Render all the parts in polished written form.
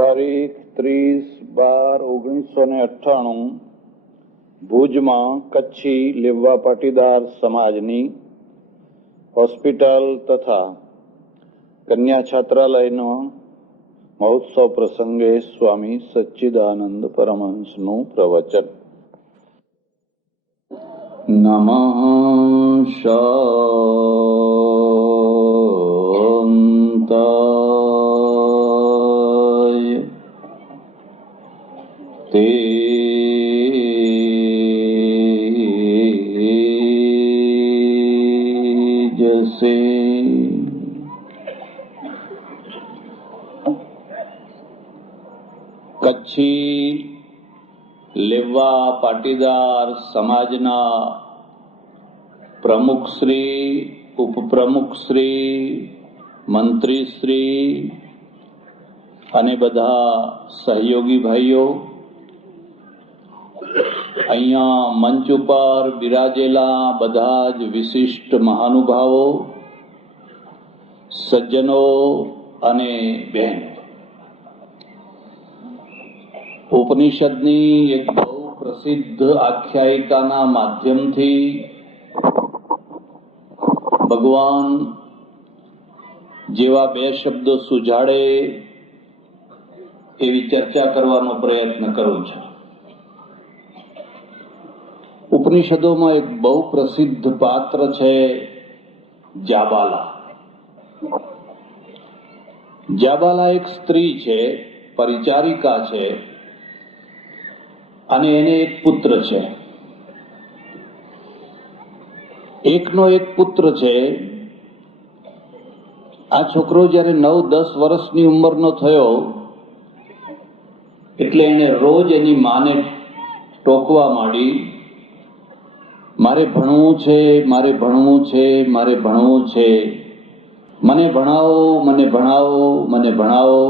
તારીખ 30/12/1998 ભુજમાં કચ્છી લેવા પાટીદાર સમાજની હોસ્પિટલ તથા કન્યા છાત્રાલયનો મહોત્સવ પ્રસંગે સ્વામી સચ્ચિદાનંદ પરમહંસનું પ્રવચન. નમઃ શાંતાય તેજસે. કચ્છી લેવા પાટીદાર સમાજના પ્રમુખશ્રી, ઉપપ્રમુખશ્રી, મંત્રીશ્રી અને બધા સહયોગી ભાઈઓ, અહીંયા મંચ ઉપર બિરાજેલા બધા જ વિશિષ્ટ મહાનુભાવો, સજ્જનો અને બહેનો, ઉપનિષદની એક બહુ પ્રસિદ્ધ આખ્યાયિકાના માધ્યમથી ભગવાન જેવા બે શબ્દો સુજાડે એવી ચર્ચા કરવાનો પ્રયત્ન કરું છું. ઉપનિષદોમાં એક બહુ પ્રસિદ્ધ પાત્ર છે જાબાલા. જાબાલા એક સ્ત્રી છે, પરિચારિકા છે અને એને એક પુત્ર છે. એકનો એક પુત્ર છે. આ છોકરો જ્યારે 9-10 વર્ષની ઉંમરનો થયો એટલે એને રોજ એની માને ટોકવા માંડી, મારે ભણવું છે, મારે ભણવું છે, મારે ભણવું છે, મને ભણાવો, મને ભણાવો, મને ભણાવો.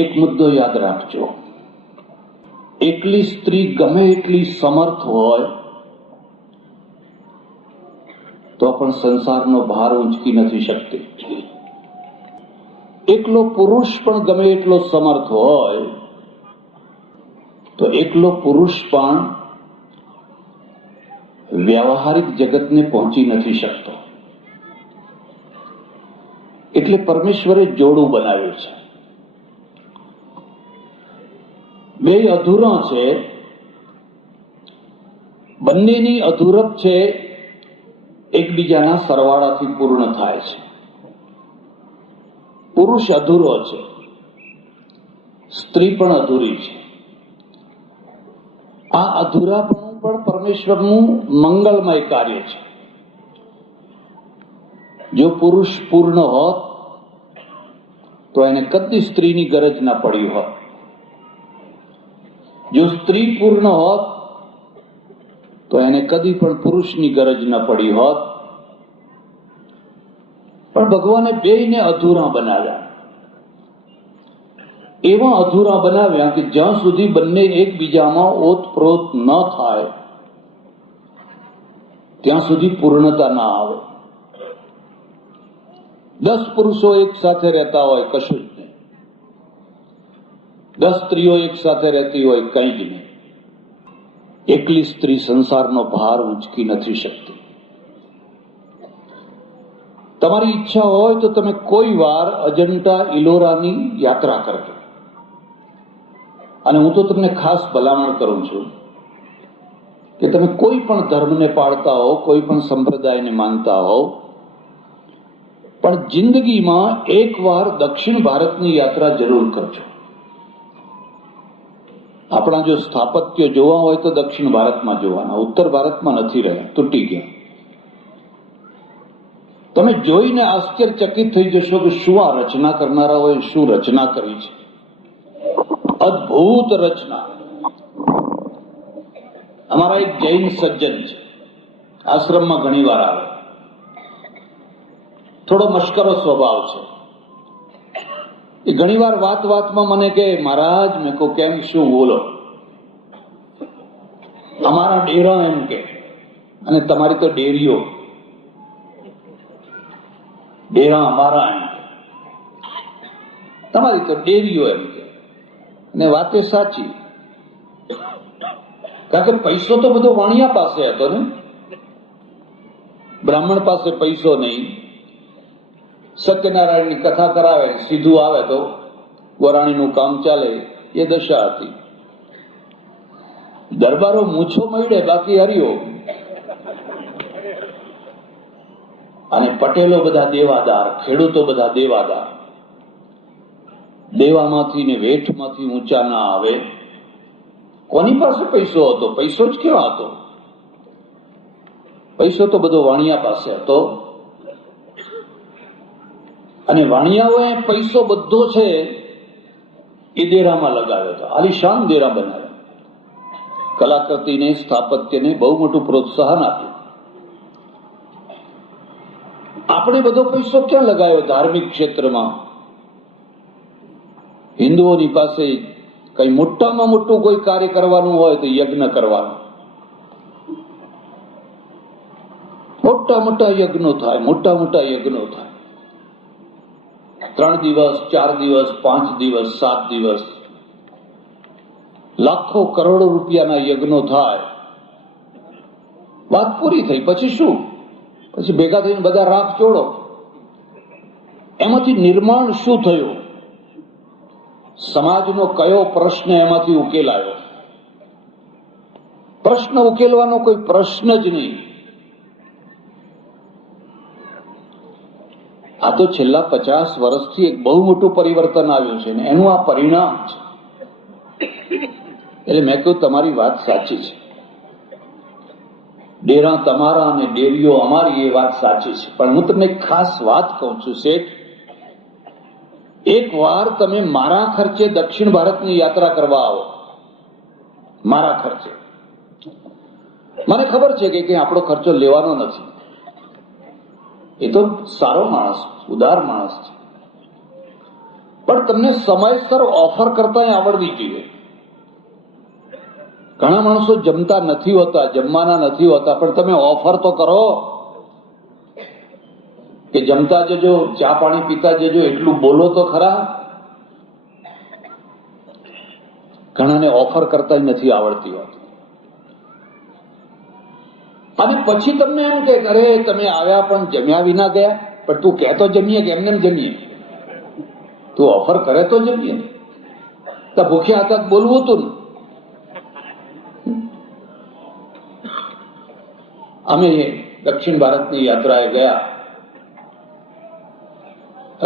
એક મુદ્દો યાદ રાખજો, એકલી સ્ત્રી ગમે એટલી સમર્થ હોય તો પણ સંસારનો ભાર ઊંચકી નથી શકતી. એકલો પુરુષ પણ ગમે એટલો સમર્થ હોય તો એકલો પુરુષ પણ વ્યવહારિક જગતને પહોંચી નથી શકતો. એટલે પરમેશ્વરે જોડું બનાવ્યું છે. બે અધૂરા છે, બંનેની અધૂરપ છે એકબીજાના સરવાળાથી પૂર્ણ થાય છે. પુરુષ અધૂરો છે, સ્ત્રી પણ અધૂરી છે. આ અધૂરાપણું પણ પરમેશ્વરનું મંગળમય કાર્ય છે. જો પુરુષ પૂર્ણ હોત તો એને કદી સ્ત્રીની ગરજ ના પડી હોત. જો સ્ત્રી પૂર્ણ હોત તો એને કદી પણ પુરુષની ગરજ ન પડી હોત. પણ ભગવાને બેયને અધૂરા બનાવ્યા. એવા અધૂરા બનાવ્યા કે જ્યાં સુધી બંને એકબીજામાં ઓતપ્રોત ન થાય ત્યાં સુધી પૂર્ણતા ના આવે. 10 પુરુષો એક સાથે રહેતા હોય કશું જ નહીં, 10 સ્ત્રીઓ એક સાથે રહેતી હોય કંઈ જ નહીં. એકલી સ્ત્રી સંસારનો ભાર ઊંચકી નથી શકતી. તમારી ઈચ્છા હોય તો તમે કોઈ વાર અજંટા ઇલોરાની યાત્રા કરજો. અને હું તો તમને ખાસ ભલામણ કરું છું કે તમે કોઈ પણ ધર્મને પાળતા હો, કોઈ પણ સંપ્રદાયને માનતા હો, પણ જિંદગીમાં એકવાર દક્ષિણ ભારતની યાત્રા જરૂર કરજો. આપણા જો સ્થાપત્ય જોવા હોય તો દક્ષિણ ભારતમાં જોવાના, ઉત્તર ભારતમાં નથી રહ્યા, તૂટી ગયા. તમે જોઈને આશ્ચર્યચકિત થઈ જશો કે શું આ રચના કરનારાઓએ શું રચના કરી છે. અદ્ભુત રચના. અમારા એક જૈન સજ્જન છે, આશ્રમમાં ઘણી વાર આવે, થોડો મશ્કરો સ્વભાવ છે. એ ઘણી વાર વાત વાતમાં મને કહે, મહારાજ, મેં કહું કેમ, શું બોલો? અમારા ડેરા એમ કે, અને તમારી તો ડેરીઓ. ડેરા અમારા એમ. તમારી તો ડેરીઓ એમ કે, અને વાતે સાચી, કારણ કે પૈસો તો બધો વાણિયા પાસે હતો ને. બ્રાહ્મણ પાસે પૈસો નહીં, સત્યનારાયણની કથા કરાવે, સીધું આવે તો વરાણીનું કામ ચાલે, એ દશા હતી. દરબારો મૂછો મળે, બાકી હરિયો. અને પટેલો બધા દેવાદાર, ખેડૂતો બધા દેવાદાર. દેવામાંથી ને વેઠમાંથી ઊંચા ના આવે. કોની પાસે પૈસો હતો? પૈસો જ કેવો હતો? પૈસો તો બધો વાણિયા પાસે હતો. અને વાણિયાઓએ પૈસો બધો છે એ દેરામાં લગાવ્યો હતો. આલિશાન દેરા બનાવ્યા. કલાકૃતિને, સ્થાપત્યને બહુ મોટું પ્રોત્સાહન આપ્યું. આપણે બધો પૈસો ક્યાં લગાવ્યો? ધાર્મિક ક્ષેત્રમાં. હિન્દુઓની પાસે કઈ મોટામાં મોટું કોઈ કાર્ય કરવાનું હોય તો યજ્ઞ કરવાનું. મોટા મોટા યજ્ઞો થાય, મોટા મોટા યજ્ઞો થાય. 3 દિવસ, 4 દિવસ, 5 દિવસ, 7 દિવસ, લાખો કરોડો રૂપિયાના યજ્ઞો થાય. વાત પૂરી થઈ. પછી શું? પછી ભેગા થઈને બધા રાખ ચોડો. એમાંથી નિર્માણ શું થયું? સમાજનો કયો પ્રશ્ન એમાંથી ઉકેલાયો? પ્રશ્ન ઉકેલવાનો કોઈ પ્રશ્ન જ નહીં. આ તો છેલ્લા 50 વર્ષથી એક બહુ મોટું પરિવર્તન આવ્યું છે ને એનું આ પરિણામ છે. એટલે મેં કહ્યું તમારી વાત સાચી છે. ડેરા તમારા અને ડેરીઓ અમારી, એ વાત સાચી છે. પણ હું તમને ખાસ વાત કહું છું શેઠ, એક વાર તમે મારા ખર્ચે દક્ષિણ ભારતની યાત્રા કરવા આવો. મારા ખર્ચે. મને ખબર છે કે કંઈ આપણો ખર્ચો લેવાનો નથી. એ તો સારો માણસ, ઉદાર માણસ છે. પણ તમને સમયસર ઓફર કરતા આવડવી જોઈએ. ઘણા માણસો જમતા નથી હોતા, જમવાના નથી હોતા, પણ તમે ઓફર તો કરો કે જમતા જજો, ચા પાણી પીતા જજો, એટલું બોલો તો ખરા. ઘણાને ઓફર કરતા નથી આવડતી હોતી. અને પછી તમને એમ કે અરે તમે આવ્યા પણ જમ્યા વિના ગયા. પણ તું કહેતો જમીએ કે એમને જમીએ? તું ઓફર કરે તો જમીએ. તો ભૂખ્યા હતા બોલવું તું ને. અમે દક્ષિણ ભારતની યાત્રાએ ગયા.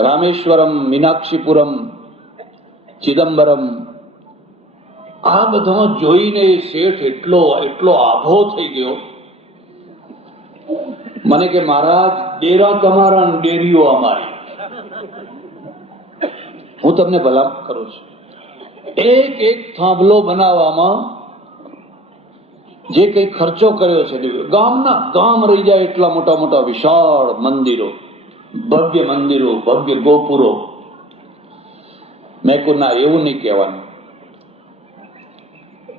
રામેશ્વરમ, મીનાક્ષીપુરમ, ચિદમ્બરમ, આ બધા જોઈને શેઠ એટલો એટલો આભો થઈ ગયો. મને કે મહારાજ, ડેરા તમારા, ડેરીઓ અમારી. હું તમને ભલા કરું છું. એક એક થાંભલો બનાવવામાં જે કઈ ખર્ચો કર્યો છે, ગામના ગામ રહી જાય એટલા મોટા મોટા વિશાળ મંદિરો, ભવ્ય મંદિરો, ભવ્ય ગોપુરો. મેં કહ્યું ના, એવું નહીં કહેવાનું.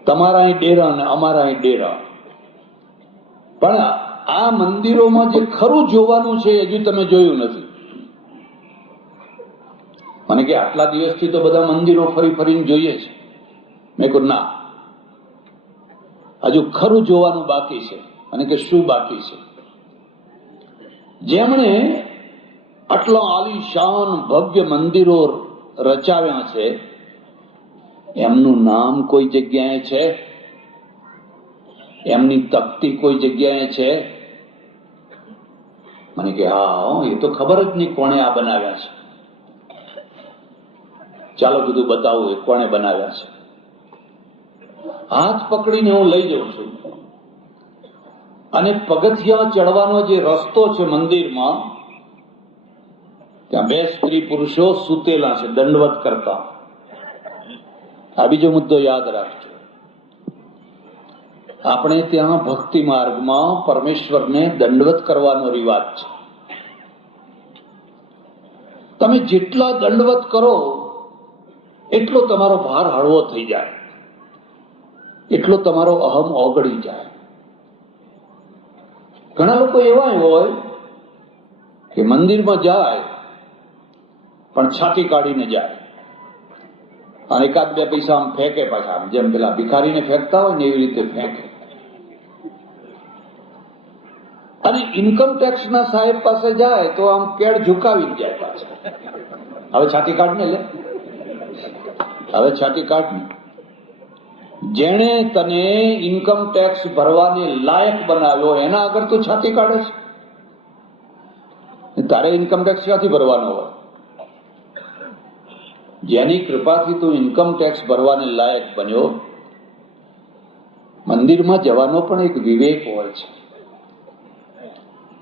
તમારા અહીં ડેરા અને અમારા અહીં ડેરા. પણ આ મંદિરોમાં જે ખરું જોવાનું છે હજુ તમે જોયું નથી. મને કે આટલા દિવસથી તો બધા મંદિરો ફરી ફરીને જોઈએ છે. મેં કહ્યું ના, હજુ ખરું જોવાનું બાકી છે. અને કે શું બાકી છે? જેમણે આટલા આલીશાન ભવ્ય મંદિરો રચાવ્યા છે એમનું નામ કોઈ જગ્યાએ છે? એમની તકતી કોઈ જગ્યાએ છે? મને કે હા, એ તો ખબર જ નહીં કોણે આ બનાવ્યા છે. ચાલો કીધું બતાવું એ કોણે બનાવ્યા છે. હાથ પકડીને હું લઈ જાઉં છું અને પગથિયા ચડવાનો જે રસ્તો છે મંદિરમાં, ત્યાં 2 સ્ત્રી પુરુષો સૂતેલા છે દંડવત કરતા. આ બીજો મુદ્દો યાદ રાખજો. આપણે ત્યાં ભક્તિ માર્ગમાં પરમેશ્વરને દંડવત કરવાનો રિવાજ છે. તમે જેટલા દંડવત કરો એટલો તમારો ભાર હળવો થઈ જાય, એટલો તમારો અહમ ઓગળી જાય. ઘણા લોકો એવા હોય કે મંદિરમાં જાય પણ છાતી કાઢીને જાય. અને એકાદ બે પૈસા આમ ફેંકે પાછા, આમ જેમ પેલા ભિખારીને ફેંકતા હોય ને એવી રીતે ફેંકે. અને ઇન્કમ ટેક્સ ના સાહેબ પાસે જાય તો આમ કેળ ઝુકાવી જાય પાછા. હવે છાતી કાઢ ને લે, હવે છાતી કાઢ ને. જેણે તને ઇન્કમ ટેક્સ ભરવાને લાયક બનાવ્યો એના આગળ તું છાતી કાઢે છે. તારે ઇન્કમ ટેક્સ ક્યાંથી ભરવાનો હોય? જેની કૃપાથી તું ઇન્કમ ટેક્સ ભરવાને લાયક બન્યો, મંદિરમાં જવાનો પણ એક વિવેક હોય છે.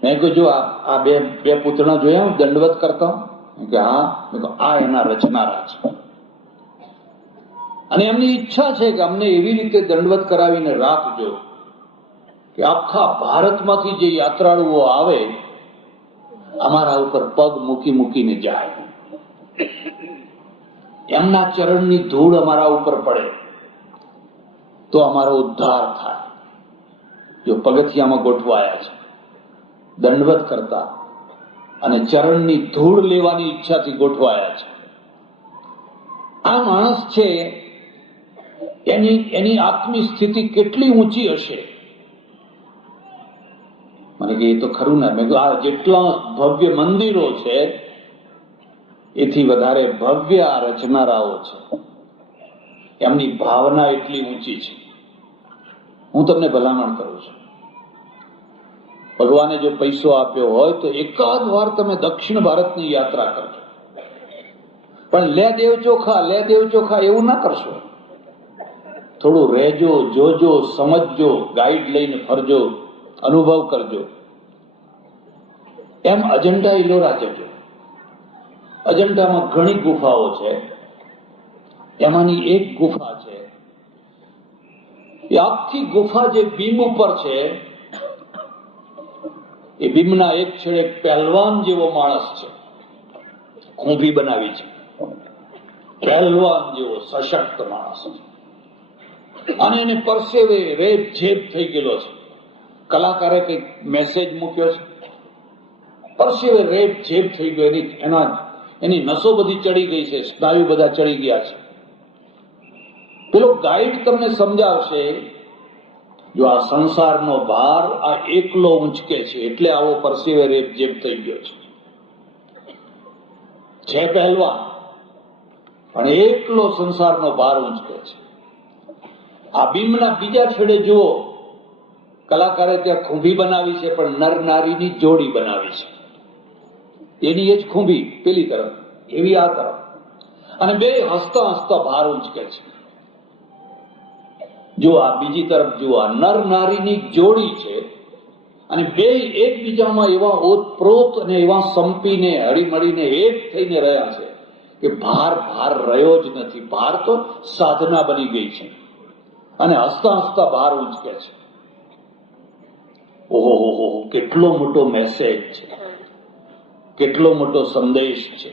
મેં કહ્યું, જો આ બે પૂતળા જોયા હું દંડવત કરતા હું કે હા, આ એના રચનારા છે અને એમની ઈચ્છા છે કે અમને એવી રીતે દંડવત કરાવીને રાખજો કે આખા ભારતમાંથી જે યાત્રાળુઓ આવે અમારા ઉપર પગ મૂકીને જાય, એમના ચરણની ધૂળ અમારા ઉપર પડે તો અમારો ઉદ્ધાર થાય. જો પગથિયામાં ગોઠવાયા છે દંડવત કરતા અને ચરણની ધૂળ લેવાની ઈચ્છાથી ગોઠવાયા છે. આ માણસ છે, એની આત્મી સ્થિતિ કેટલી ઊંચી હશે? મને કે એ તો ખરું ને. મેં આ જેટલા ભવ્ય મંદિરો છે એથી વધારે ભવ્ય આ રચનારાઓ છે. એમની ભાવના એટલી ઊંચી છે. હું તમને ભલામણ કરું છું, ભગવાને જો પૈસો આપ્યો હોય તો એકાદ વાર તમે દક્ષિણ ભારતની યાત્રા કરજો. પણ લે દેવ ચોખા એવું ના કરશો. થોડું રહેજો, જોજો, સમજજો, ગાઈડ લઈને ફરજો, અનુભવ કરજો. એમ અજંટા ઇલોરા જજો. અજંટામાં ઘણી ગુફાઓ છે, એમાંની એક ગુફા છે, એ આખી ગુફા જે બીમ ઉપર છે એ બીમના એક છેડે પહેલવાન જેવો માણસ છે, ખૂંભી બનાવી છે. પહેલવાન જેવો સશક્ત માણસ છે અને એને પરસેવે રેપ ઝેપ થઈ ગયેલો છે. કલાકારે કઈક મેસેજ મૂક્યો છે, પરસેવે રેપ ઝેપ થઈ ગયો. એની નસો બધી ચડી ગઈ છે, સ્નાયુ બધા ચડી ગયા છે. પેલો ગાઈડ તમને સમજાવશે, જો આ સંસારનો ભાર આ એકલો ઊંચકે છે એટલે આવો પરસેવે રેપ ઝેપ થઈ ગયો છે પહેલવાન, પણ એકલો સંસારનો ભાર ઊંચકે છે. આ બીમના બીજા છેડે જુઓ, કલાકારે ત્યાં ખૂંભી બનાવી છે, પણ નર નારીની જોડી બનાવી છે. એની એ જ ખૂંભી પેલી તરફ, એવી આ તરફ, અને બે હસતા હસતા ભાર ઊંચકે છે. જો આ બીજી તરફ જુઓ, આ નર નારીની જોડી છે અને બે એકબીજામાં એવા ઓતપ્રોત અને એવા સંપીને હળીમળીને એક થઈને રહ્યા છે કે ભાર રહ્યો જ નથી. ભાર તો સાધના બની ગઈ છે અને હસતા હસતા ભાર ઊંચકે છે. ઓહો, કેટલો મોટો મેસેજ છે, કેટલો મોટો સંદેશ છે.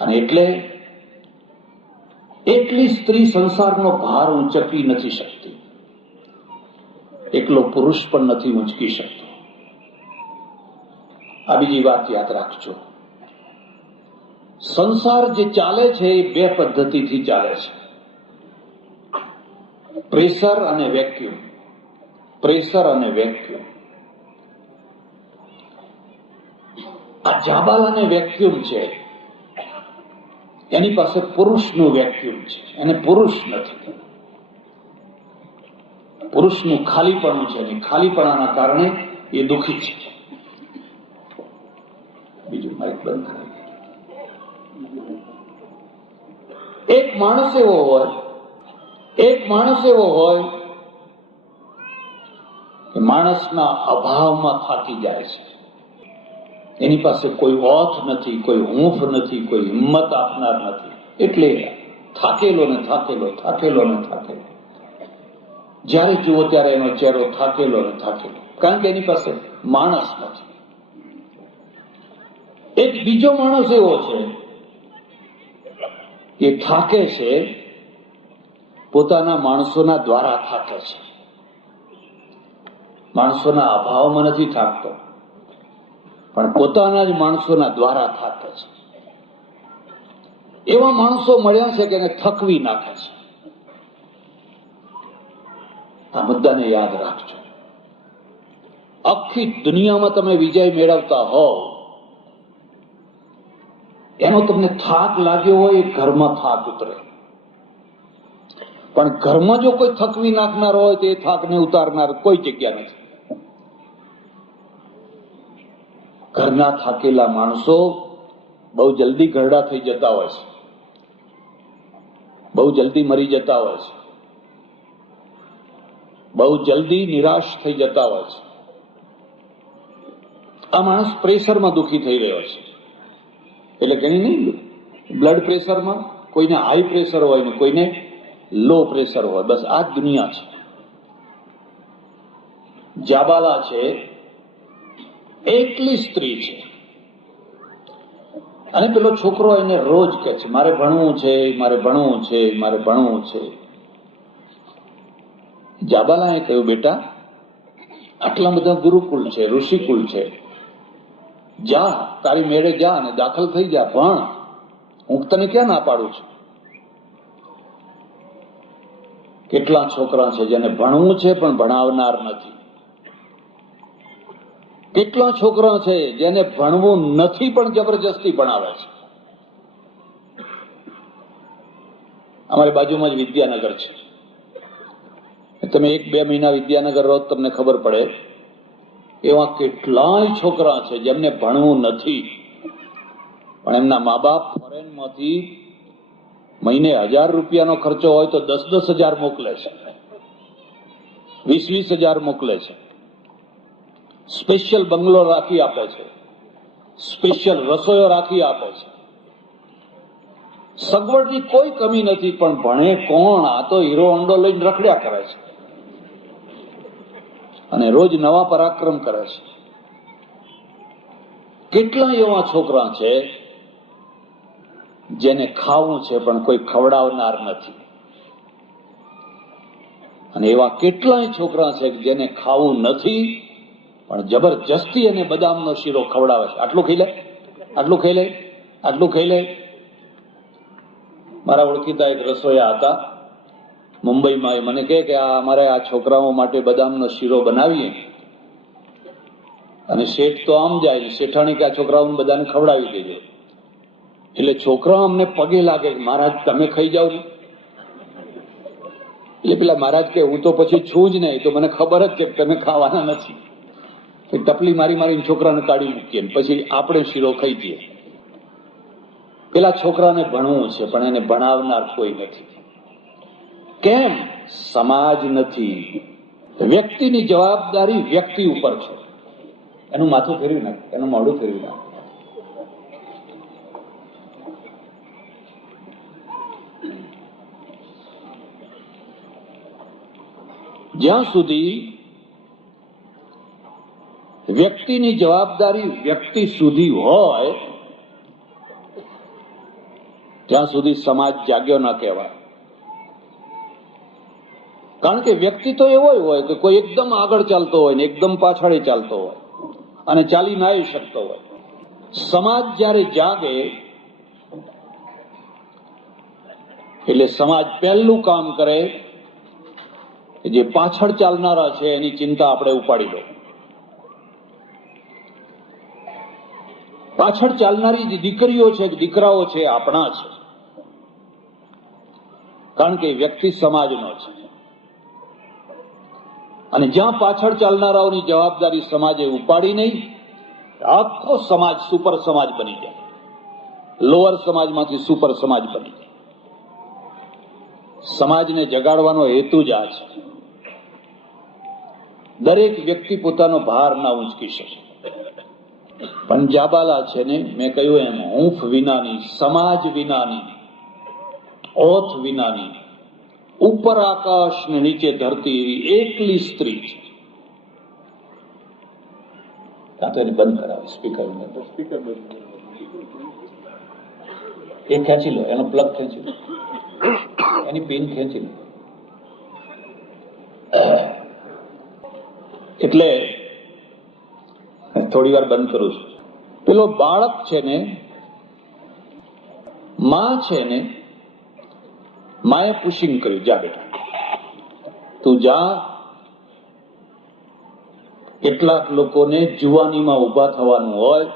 અને એટલે એટલી સ્ત્રી સંસારનો ભાર ઊંચકી નથી શકતી, એકલો પુરુષ પણ નથી ઊંચકી શકતો. આ બીજી વાત યાદ રાખજો. સંસાર જે ચાલે છે એ બે પદ્ધતિથી ચાલે છે, પ્રેશર અને વેક્યુમ. પ્રેશર અને વેક્યુમ. આ જાબાલ અને વેક્યુમ છે, એની પાસે પુરુષનું વેક્યુમ છે, એને પુરુષ નથી. પુરુષનું ખાલીપણું છે, અને ખાલીપણાના કારણે એ દુઃખી છે. બીજું માઇક બંધ થાય. એક માણસ એવો હોય કે માણસના અભાવમાં થાકી જાય છે. એની પાસે કોઈ ઓથ નથી, કોઈ હૂંફ નથી, કોઈ હિંમત આપનાર નથી, એટલે થાકેલો ને થાકેલો. જ્યારે જુઓ ત્યારે એનો ચહેરો થાકેલો ને થાકેલો, કારણ કે એની પાસે માણસ નથી. એક બીજો માણસ એવો છે કે થાકે છે, પોતાના માણસોના દ્વારા થાકે છે. માણસોના અભાવમાં નથી થાકતો, પણ પોતાના જ માણસોના દ્વારા થાકે છે. એવા માણસો મળ્યા છે કે એને થકવી નાખે છે. આ બધાને યાદ રાખજો. આખી દુનિયામાં તમે વિજય મેળવતા હોવ, એનો તમને થાક લાગ્યો હોય, એ ઘરમાં થાક ઉતરે. પણ ઘરમાં જો કોઈ થકવી નાખનાર હોય તો એ થાકને ઉતારનાર કોઈ જગ્યા નથી. ઘરના થાકેલા માણસો બહુ જલ્દી ઘરડા થઈ જતા હોય છે, બહુ જલ્દી મરી જતા હોય છે, બહુ જલ્દી નિરાશ થઈ જતા હોય છે. આ માણસ પ્રેશરમાં દુઃખી થઈ રહ્યો છે, એટલે કઈ નહીં, બ્લડ પ્રેશરમાં કોઈને હાઈ પ્રેશર હોય ને કોઈને લો પ્રેશર હોય, બસ આ જ દુનિયા છે. જાબાલા છે, એકલી સ્ત્રી છે, અને પેલો છોકરો એને રોજ કહે છે મારે ભણવું છે, મારે ભણવું છે, મારે ભણવું છે. જાબાલાએ કહ્યું બેટા, આટલા બધા ગુરુકુળ છે, ઋષિકુળ છે, જા તારી મેળે જા અને દાખલ થઈ જા, ભણ, હું તને ક્યાં ના પાડું છું. કેટલા છોકરા છે જેને ભણવું છે પણ ભણાવનાર નથી. કેટલા છોકરા છે જેને ભણવું નથી પણ જબરજસ્તી ભણાવે છે. અમારી બાજુમાં જ વિદ્યાનગર છે. તમે 1-2 મહિના વિદ્યાનગર રહો તમને ખબર પડે. એવા કેટલાય છોકરા છે જેમને ભણવું નથી, પણ એમના મા બાપ ફોરેનમાંથી મહિને 1000 રૂપિયાનો ખર્ચો હોય તો 10,000 મોકલે છે, 20,000 મોકલે છે. સ્પેશિયલ બંગલો રાખી આપે છે, સ્પેશિયલ રસોઈઓ રાખી આપે છે. સગવડની કોઈ કમી નથી, પણ ભણે કોણ? આ તો હીરો હોન્ડો લઈને રખડ્યા કરે છે અને રોજ નવા પરાક્રમ કરે છે. કેટલા એવા છોકરા છે જેને ખાવું છે પણ કોઈ ખવડાવનાર નથી, અને એવા કેટલાય છોકરા છે જેને ખાવું નથી પણ જબરજસ્તી એને બદામનો શીરો ખવડાવે છે. આટલું ખાઈ લે, આટલું ખાઈ લે, આટલું ખાઈ લે. મારા ઓળખીતા એક રસોઈયા હતા મુંબઈમાં, એ મને કહે કે અમારે આ છોકરાઓ માટે બદામનો શીરો બનાવીએ, અને શેઠ તો આમ જાય, શેઠાણી કે આ છોકરાઓને બધાને ખવડાવી દેજો. એટલે છોકરા અમને પગે લાગે, મહારાજ તમે ખાઈ જાવ ને. એટલે પેલા મહારાજ કે હું તો પછી છું જ નહીં, તો મને ખબર જ છે કે તમે ખાવાના નથી. ટપલી મારી મારીને છોકરાને કાઢી મૂકીએ, પછી આપણે શીરો ખાઈ જઈએ. પેલા છોકરાને ભણવું છે પણ એને ભણાવનાર કોઈ નથી. કેમ? સમાજ નથી. વ્યક્તિની જવાબદારી વ્યક્તિ ઉપર છે. એનું માથું ફેરવી નાખ, એનું મોઢું ફેરવી નાખ. જ્યાં સુધી વ્યક્તિની જવાબદારી વ્યક્તિ સુધી હોય ત્યાં સુધી સમાજ જાગ્યો ના કહેવાય. કારણ કે વ્યક્તિ તો એવો હોય કે કોઈ એકદમ આગળ ચાલતો હોય ને એકદમ પાછળ ચાલતો હોય અને ચાલી ના શકતો હોય. સમાજ જ્યારે જાગે એટલે સમાજ પહેલું કામ કરે કે જે પાછળ ચાલનારા છે એની ચિંતા આપણે ઉપાડી દો. પાછળ ચાલનારી જે દીકરીઓ છે, દીકરાઓ છે, આપણા છે, કારણ કે વ્યક્તિ સમાજનો છે. અને જ્યાં પાછળ ચાલનારાઓની જવાબદારી સમાજે ઉપાડી નહીં, આખો સમાજ સુપર સમાજ બની જાય. લોઅર સમાજમાંથી સુપર સમાજ બની જાય. સમાજને જગાડવાનો હેતુ જ આ છે. દરેક વ્યક્તિ પોતાનો ભાર ના ઊંચકી શકે. પણ જાબાલા છે ને, મેં કહ્યું એમ, હૂંફ વિનાની, સમાજ વિનાની, ઓથ વિનાની, ઉપર આકાશ ને નીચે ધરતી એવી એકલી સ્ત્રી છે. કાં તો એને બંધ કરાવો સ્પીકર એ ખેંચી લો, એનો પ્લગ ખેંચી લો, એની પિન ખેંચી લો. એટલે થોડી વાર બંધ કરું છું. પેલો બાળક છે ને માં છે ને, માએ પુશિંગ કર્યું, જા બેટા તું જા. કેટલાક લોકોને જુવાનીમાં ઉભા થવાનું હોય,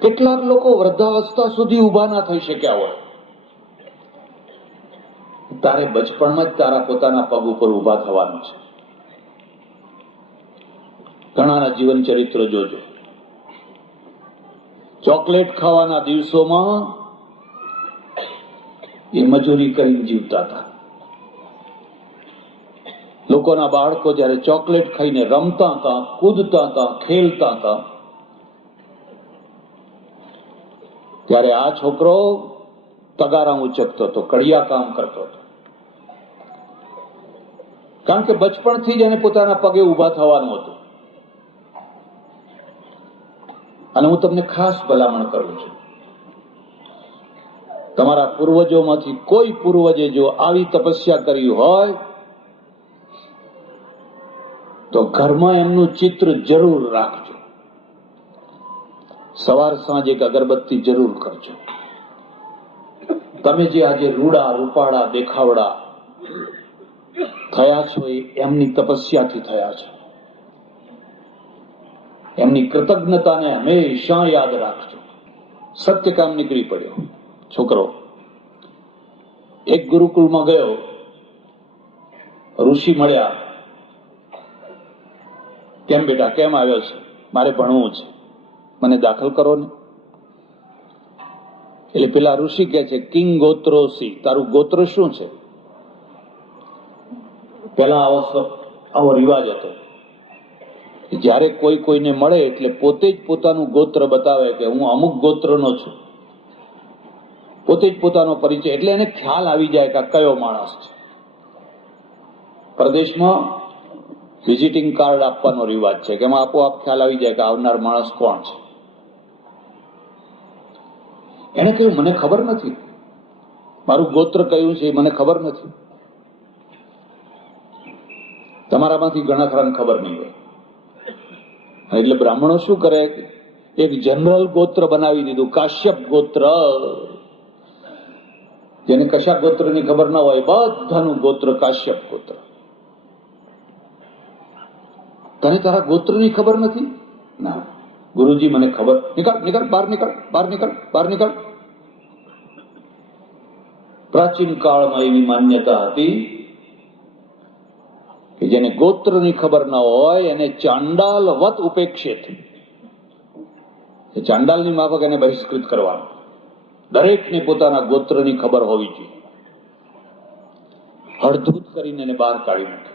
કેટલાક લોકો વૃદ્ધાવસ્થા સુધી ઉભા ના થઈ શક્યા હોય. તારે બચપણમાં જ તારા પોતાના પગ ઉપર ઉભા થવાનું છે. ઘણાના જીવન ચરિત્ર જોજો. ચોકલેટ ખાવાના દિવસોમાં એ મજૂરી કરીને જીવતા હતા. લોકોના બાળકો જયારે ચોકલેટ ખાઈને રમતા હતા, કૂદતા હતા, ખેલતા હતા, ત્યારે આ છોકરો તગારા ઉચકતો હતો, કડિયા કામ કરતો હતો. કારણ કે બચપણથી જ એને પોતાના પગે ઉભા થવાનું હતું. અને હું તમને ખાસ ભલામણ કરું છું, તમારા પૂર્વજોમાંથી કોઈ પૂર્વજે જો આવી તપસ્યા કરી હોય તો ઘરમાં એમનું ચિત્ર જરૂર રાખજો. સવાર સાંજ એક અગરબત્તી જરૂર કરજો. તમે જે આજે રૂડા રૂપાળા દેખાવડા થયા છો એ એમની તપસ્યાથી થયા છો. એમની કૃતજ્ઞતાને હંમેશા યાદ રાખજો. સત્યકામ નીકળી પડ્યો છોકરો. એક ગુરુકુળમાં ગયો, ઋષિ મળ્યા. કેમ બેટા, કેમ આવ્યો છે? મારે ભણવું છે, મને દાખલ કરો ને. એટલે પેલા ઋષિ કે છે, કિંગ ગોત્રોસી, તારું ગોત્ર શું છે? પેલા આવો રિવાજ હતો, જયારે કોઈ કોઈને મળે એટલે પોતે જ પોતાનું ગોત્ર બતાવે કે હું અમુક ગોત્રનો છું. પોતે જ પોતાનો પરિચય, એટલે એને ખ્યાલ આવી જાય કે કયો માણસ છે. પ્રદેશમાં વિઝિટિંગ કાર્ડ આપવાનો રિવાજ છે કે એમાં આપોઆપ ખ્યાલ આવી જાય કે આવનાર માણસ કોણ છે. એને કહ્યું, મને ખબર નથી, મારું ગોત્ર કયું છે મને ખબર નથી. તમારામાંથી ઘણા ખરાને ખબર નહીં હોય. એટલે બ્રાહ્મણો શું કરે, એક જનરલ ગોત્ર બનાવી દીધું, કાશ્યપ ગોત્ર. જેને કશા ગોત્રની ખબર ના હોય બધાનું ગોત્ર કાશ્યપ ગોત્ર. તને તારા ગોત્રની ખબર નથી? ના ગુરુજી મને ખબર. નીકળ નીકળ, બહાર નીકળ, બહાર નીકળ, બહાર નીકળ. પ્રાચીન કાળમાં એવી માન્યતા હતી કે જેને ગોત્રની ખબર ના હોય એને ચાંડાલવત ઉપેક્ષિત, ચાંડાલની માફક એને બહિષ્કૃત કરવાનો. દરેકને પોતાના ગોત્રની ખબર હોવી જોઈએ. હળધૂત કરીને એને બહાર કાઢી મૂકે.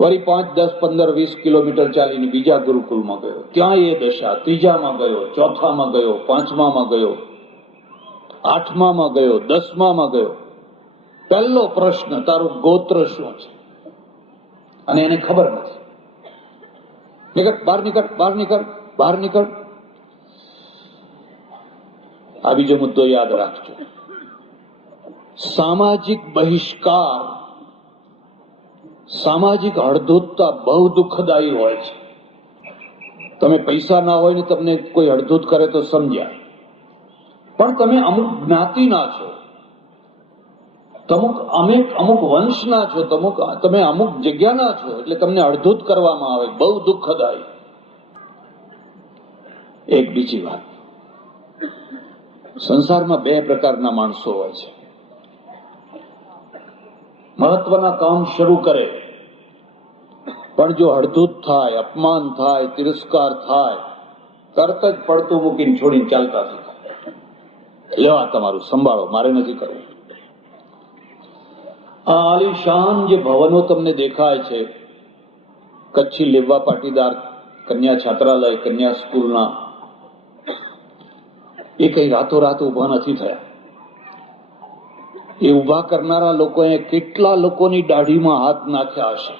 વળી 5, 10, 15, 20 કિલોમીટર ચાલીને બીજા ગુરુકુળમાં ગયો, ત્યાં એ દશા. ત્રીજામાં ગયો, ચોથામાં ગયો, 5મામાં ગયો, 8મામાં ગયો, 10મામાં ગયો. પહેલો પ્રશ્ન, તારું ગોત્ર શું છે? અને એને ખબર નથી. નીકળ, બહાર નીકળ, બહાર નીકળ, બહાર નીકળ. આ બીજો મુદ્દો યાદ રાખજો. સામાજિક બહિષ્કાર, સામાજિક હળધૂતતા બહુ દુઃખદાયી હોય છે. તમે પૈસા ના હોય ને તમને કોઈ હળધૂત કરે તો સમજ્યા, પણ તમે અમુક જ્ઞાતિના છો, અમુક વંશના છો, તમે અમુક જગ્યાના છો, એટલે તમને અડધૂત કરવામાં આવે, બહુ દુઃખદાયી. એક બીજી વાત, સંસારમાં 2 પ્રકારના માણસો હોય છે. મહત્વના કામ શરૂ કરે પણ જો અડધૂત થાય, અપમાન થાય, તિરસ્કાર થાય, તરત જ પડતું મૂકીને છોડીને ચાલતા થઈ જાય. લો આ તમારું સંભાળો, મારે નથી કરવું. આ આલીશાન જે ભવનો તમને દેખાય છે, કચ્છી લેવા પાટીદાર કન્યા છાત્રાલય, કન્યા સ્કૂલના, એ કઈ રાતોરાત ઉભા નથી થયા. એ ઉભા કરનારા લોકોએ કેટલા લોકોની દાઢીમાં હાથ નાખ્યા હશે,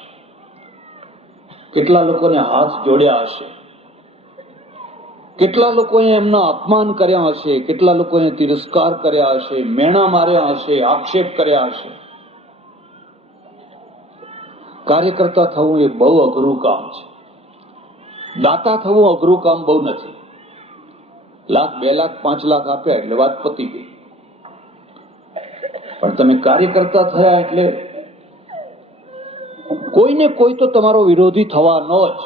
કેટલા લોકોને હાથ જોડ્યા હશે, કેટલા લોકોએ એમના અપમાન કર્યા હશે, કેટલા લોકોએ તિરસ્કાર કર્યા હશે, મેણા માર્યા હશે, આક્ષેપ કર્યા હશે. કાર્યકર્તા થવું એ બહુ અઘરું કામ છે. દાતા થવું અઘરું કામ બહુ નથી. લાખ, 2 લાખ, 5 લાખ આપ્યા એટલે વાત પતી ગઈ. પણ તમે કાર્યકર્તા થયા એટલે કોઈને કોઈ તો તમારો વિરોધી થવાનો જ.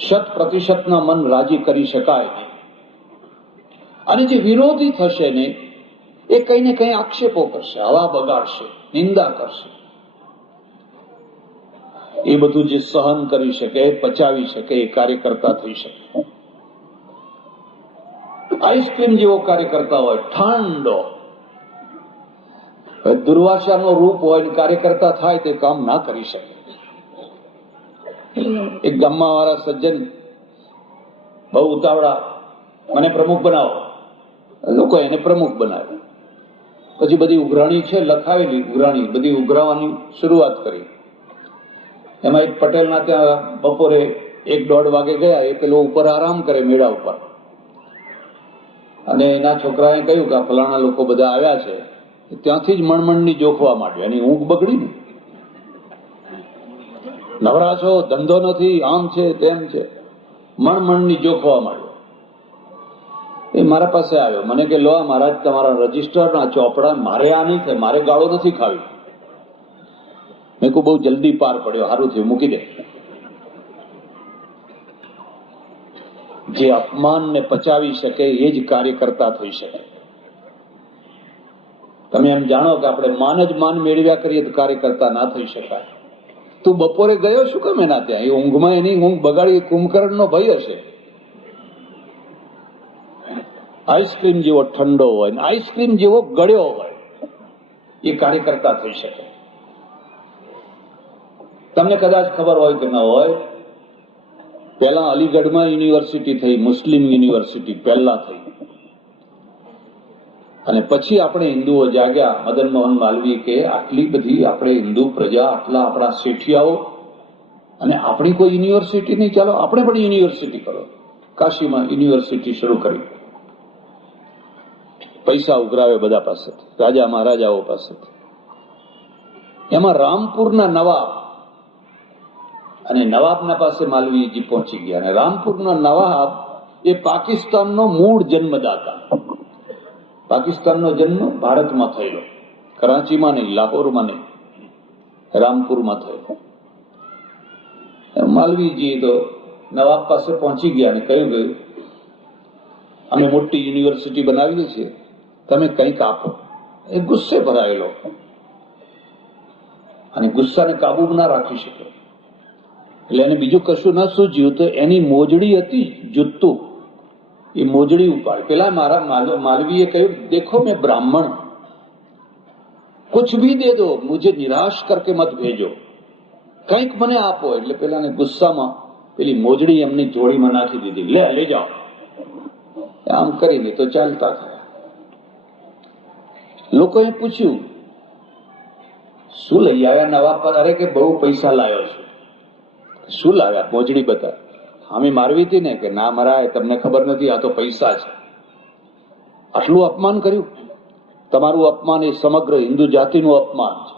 100% મન રાજી કરી શકાય નહીં. અને જે વિરોધી થશે ને એ કઈ ને કઈ આક્ષેપો કરશે, હવા બગાડશે, નિંદા કરશે. એ બધું જે સહન કરી શકે, પચાવી શકે, એ કાર્યકર્તા થઈ શકે. આઈસ્ક્રીમ જેવો કાર્યકર્તા હોય, ઠંડો, દુર્વાસાનો રૂપ હોય ને કાર્યકર્તા થાય તે કામ ના કરી શકે. એક ગામમાં વાળા સજ્જન બહુ ઉતાવળા, મને પ્રમુખ બનાવો. લોકો એને પ્રમુખ બનાવ્યો. પછી બધી ઉઘરાણી છે લખાવેલી, ઉઘરાણી બધી ઉઘરાવાની શરૂઆત કરી. એમાં એક પટેલના ત્યાં બપોરે 1-1:30 વાગે ગયા. એ પેલો ઉપર આરામ કરે મેળા ઉપર, અને એના છોકરાએ કહ્યું કે આ ફલાણા લોકો બધા આવ્યા છે. ત્યાંથી જ મણમણની જોખવા માંડ્યો. એની ઊંઘ બગડી ને, નવરા છો, ધંધો નથી, આમ છે તેમ છે, મણમણની જોખવા માંડ્યો. એ મારા પાસે આવ્યો. મને કે લો મહારાજ તમારા રજીસ્ટર ના ચોપડા, મારે આ નહીં થાય, મારે ગાળો નથી ખાવી. મેં કહું બહુ જલ્દી પાર પડ્યો, સારું થયું, મૂકી દે. જે અપમાનને પચાવી શકે એ જ કાર્યકર્તા થઈ શકે. તમે એમ જાણો કે આપણે માન જ માન મેળવ્યા કરીએ તો કાર્યકર્તા ના થઈ શકાય. તું બપોરે ગયો શું કેમ એના ત્યાં? એ ઊંઘમાં એની ઊંઘ બગાડી, કુંભકર્ણનો ભય હશે. આઈસ્ક્રીમ જેવો ઠંડો હોય ને આઈસ્ક્રીમ જેવો ગળ્યો હોય એ કાર્યકર્તા થઈ શકે. તમને કદાચ ખબર હોય કે ન હોય, પહેલા અલીગઢમાં યુનિવર્સિટી થઈ, મુસ્લિમ યુનિવર્સિટી પહેલા થઈ, અને પછી આપણે હિન્દુઓ જાગ્યા. મદન મોહન માલવીય કે આટલી બધી આપણે હિન્દુ પ્રજા, આટલા આપણા શેઠિયાઓ, અને આપણી કોઈ યુનિવર્સિટી નહીં, ચાલો આપણે પણ યુનિવર્સિટી કરો. કાશીમાં યુનિવર્સિટી શરૂ કરી. પૈસા ઉઘરાવે બધા પાસેથી, રાજા મહારાજાઓ પાસેથી. એમાં રામપુરના નવાબ, અને નવાબના પાસે માલવીયજી પહોંચી ગયા. અને રામપુરનો નવાબ એ પાકિસ્તાનનો મૂળ જન્મદાતા. પાકિસ્તાનનો જન્મ ભારતમાં થયેલો, કરાચીમાં નહીં, લાહોરમાં નહીં, રામપુરમાં થયેલો. માલવીયજી તો નવાબ પાસે પહોંચી ગયા અને કહ્યું કે અમે મોટી યુનિવર્સિટી બનાવીએ છીએ, તમે કંઈક આપો. એ ગુસ્સે ભરાયેલો, અને ગુસ્સાને કાબુમાં ના રાખી શક્યો. એટલે એને બીજું કશું ના સૂઝ્યું તો એની મોજડી હતી, જુત્તું, એ મોજડી ઉપાડી. પેલા મારા માલવીએ કહ્યું દેખો મેં બ્રાહ્મણ, કુછ ભી દે દો, મુझे નિરાશ કરકે મત ભેજો, કંઈક મને આપો. એટલે પેલાને ગુસ્સામાં પેલી મોજડી એમની જોડીમાં નાખી દીધી. લઈ જાઓ. આમ કરીને તો ચાલતા થયા. લોકોએ પૂછ્યું શું લઈ આવ્યા નવાબ પર? અરે કે બહુ પૈસા લાવ્યો છું. શું લાવ્યા? મોજડી બતા. અમે મારવી હતી ને કે ના મરાય, તમને ખબર નથી, આ તો પૈસા છે. આટલું અપમાન કર્યું. તમારું અપમાન એ સમગ્ર હિન્દુ જાતિનું અપમાન છે.